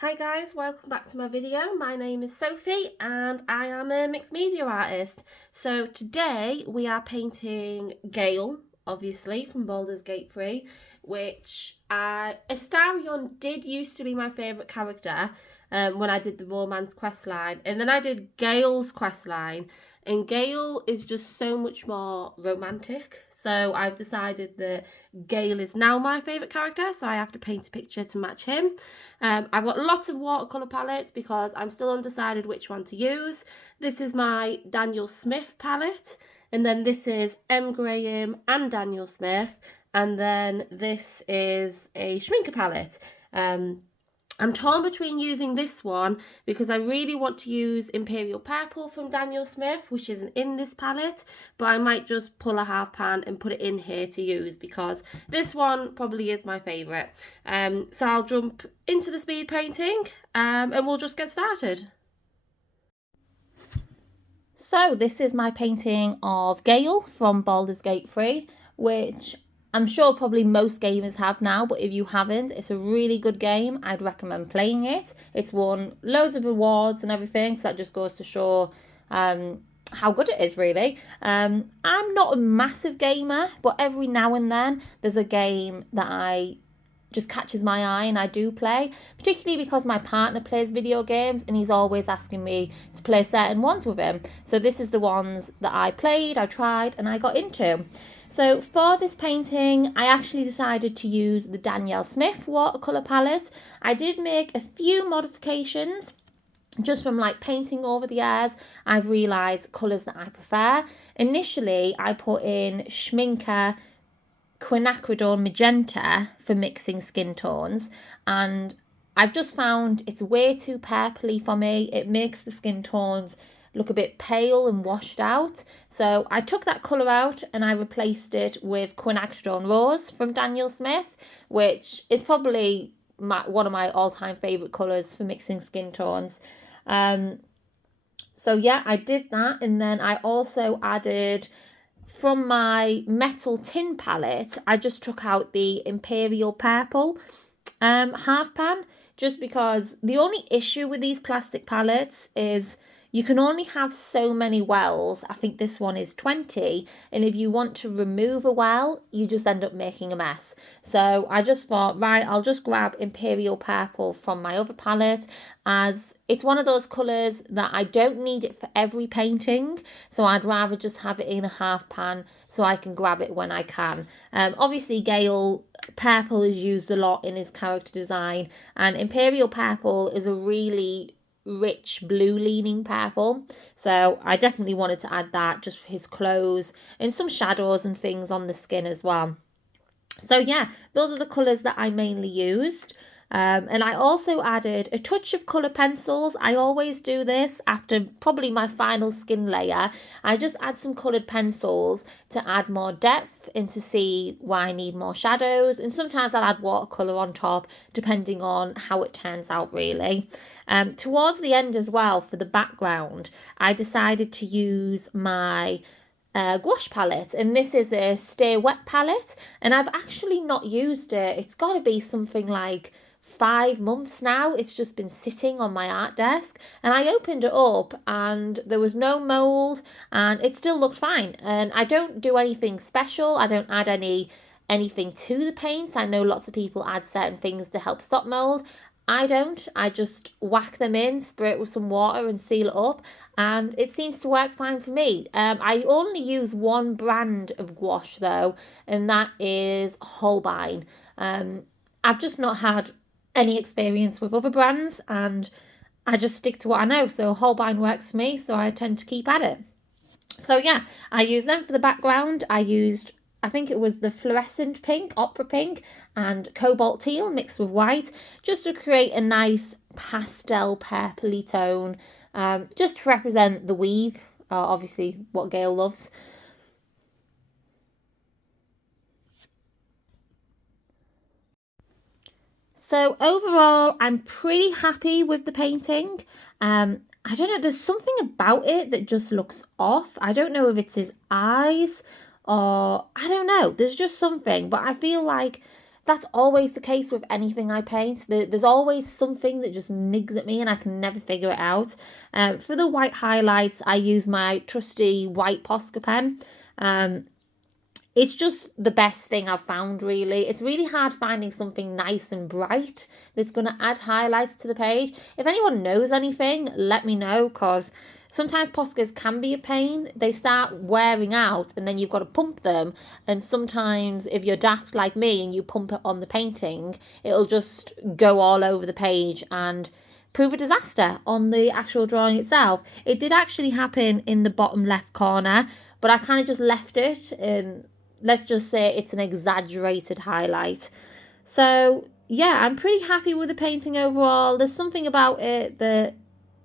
Hi guys, welcome back to my video. My name is Sophie and I am a mixed media artist. So today we are painting Gale, obviously, from Baldur'sgate 3, which Astarion did used to be my favourite character when I did the romance questline. And then I did Gale's questline, and Gale is just so much more romantic. So I've decided that Gale is now my favourite character, so I have to paint a picture to match him. I've got lots of watercolour palettes because I'm still undecided which one to use. This is my Daniel Smith palette, and then this is M. Graham and Daniel Smith, and then this is a Schminker palette. I'm torn between using this one because I really want to use Imperial Purple from Daniel Smith, which isn't in this palette, but I might just pull a half pan and put it in here to use because this one probably is my favourite. So I'll jump into the speed painting and we'll just get started. So this is my painting of Gale from Baldur'sgate 3, which I'm sure probably most gamers have now, but if you haven't, it's a really good game. I'd recommend playing it. It's won loads of awards and everything, so that just goes to show how good it is, really. I'm not a massive gamer, but every now and then there's a game that just catches my eye and I do play, particularly because my partner plays video games and he's always asking me to play certain ones with him. So this is the ones that I played, I tried, and I got into. So for this painting, I actually decided to use the Daniel Smith watercolour palette. I did make a few modifications just from like painting over the years. I've realised colours that I prefer. Initially, I put in Schminker quinacridone magenta for mixing skin tones, and I've just found it's way too purpley for me. It makes the skin tones look a bit pale and washed out. So I took that colour out and I replaced it with quinacridone rose from Daniel Smith, which is probably one of my all-time favourite colours for mixing skin tones. So yeah, I did that, and then I also added, from my metal tin palette, I just took out the Imperial Purple half pan, just because the only issue with these plastic palettes is you can only have so many wells. I think this one is 20, and if you want to remove a well, you just end up making a mess. So I just thought, right, I'll just grab Imperial Purple from my other palette, as it's one of those colours that I don't need it for every painting, so I'd rather just have it in a half pan so I can grab it when I can. Obviously, Gale Purple is used a lot in his character design, and Imperial Purple is a really rich blue leaning purple, so I definitely wanted to add that just for his clothes and some shadows and things on the skin as well. So yeah, those are the colours that I mainly used. And I also added a touch of colour pencils. I always do this after probably my final skin layer. I just add some coloured pencils to add more depth and to see where I need more shadows. And sometimes I'll add watercolour on top, depending on how it turns out, really. Towards the end as well, for the background, I decided to use my gouache palette, and this is a Stay Wet palette, and I've actually not used it. It's got to be something like 5 months now. It's just been sitting on my art desk, and I opened it up and there was no mold and it still looked fine. And I don't do anything special. I don't add anything to the paints. I know lots of people add certain things to help stop mold. I don't. I just whack them in, spray it with some water and seal it up, and it seems to work fine for me. I only use one brand of gouache though, and that is Holbein. I've just not had any experience with other brands, and I just stick to what I know. So Holbein works for me, so I tend to keep at it. So yeah, I use them for the background. I think it was the fluorescent pink, opera pink, and cobalt teal mixed with white, just to create a nice pastel purpley tone, just to represent the weave, obviously what Gale loves. So overall, I'm pretty happy with the painting. I don't know, there's something about it that just looks off. I don't know if it's his eyes or I don't know. There's just something, but I feel like that's always the case with anything I paint. There's always something that just nigs at me and I can never figure it out. For the white highlights, I use my trusty white Posca pen. It's just the best thing I've found, really. It's really hard finding something nice and bright that's going to add highlights to the page. If anyone knows anything, let me know, because sometimes Poscas can be a pain. They start wearing out and then you've got to pump them. And sometimes if you're daft like me and you pump it on the painting, it'll just go all over the page and prove a disaster on the actual drawing itself. It did actually happen in the bottom left corner, but I kind of just left it. Let's just say it's an exaggerated highlight. So yeah, I'm pretty happy with the painting overall. There's something about it that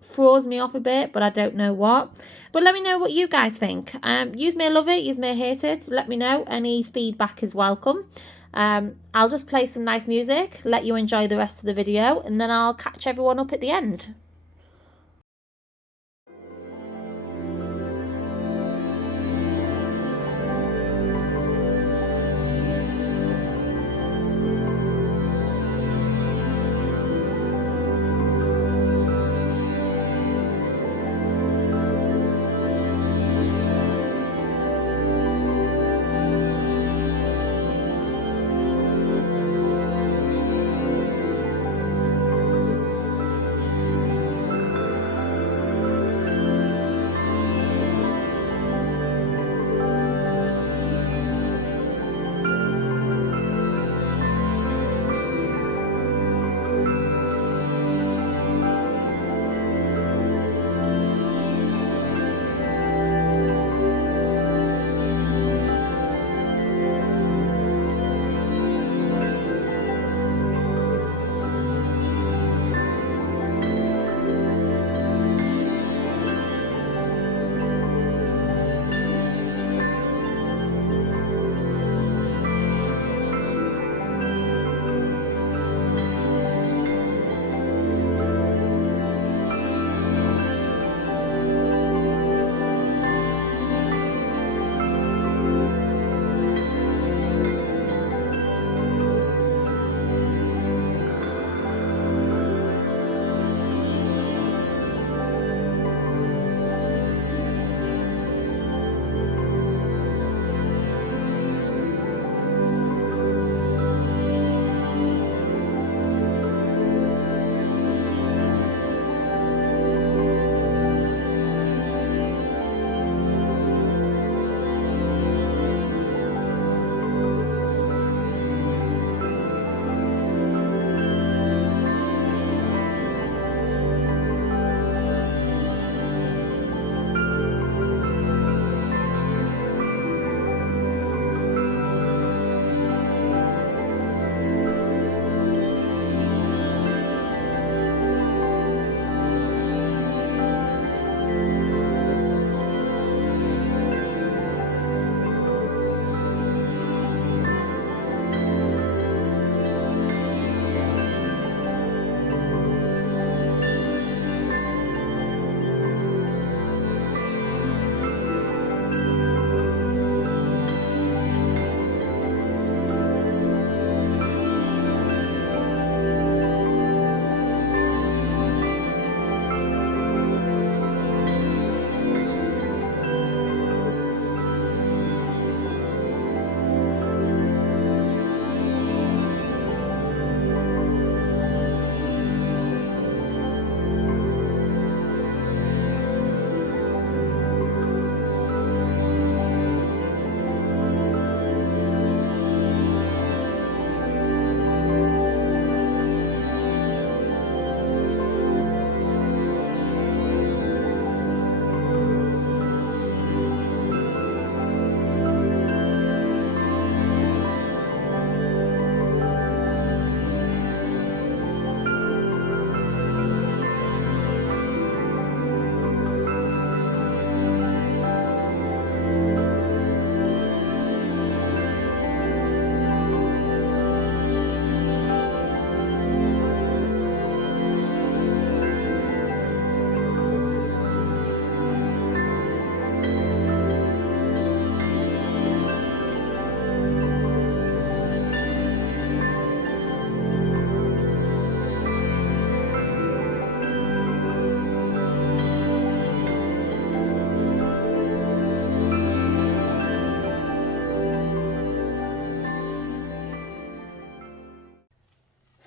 throws me off a bit, but I don't know what. But let me know what you guys think. You may love it, you may hate it. Let me know. Any feedback is welcome. I'll just play some nice music, let you enjoy the rest of the video, and then I'll catch everyone up at the end.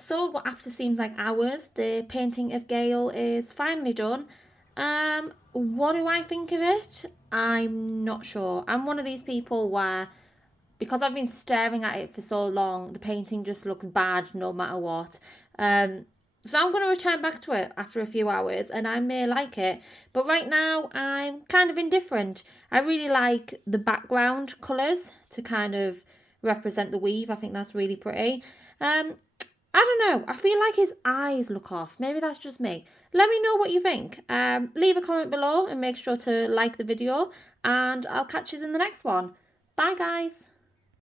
So after seems like hours, the painting of Gale is finally done. What do I think of it? I'm not sure. I'm one of these people where, because I've been staring at it for so long, the painting just looks bad no matter what. So I'm going to return back to it after a few hours and I may like it. But right now I'm kind of indifferent. I really like the background colours to kind of represent the weave. I think that's really pretty. I don't know. I feel like his eyes look off. Maybe that's just me. Let me know what you think. Leave a comment below and make sure to like the video. And I'll catch you in the next one. Bye, guys.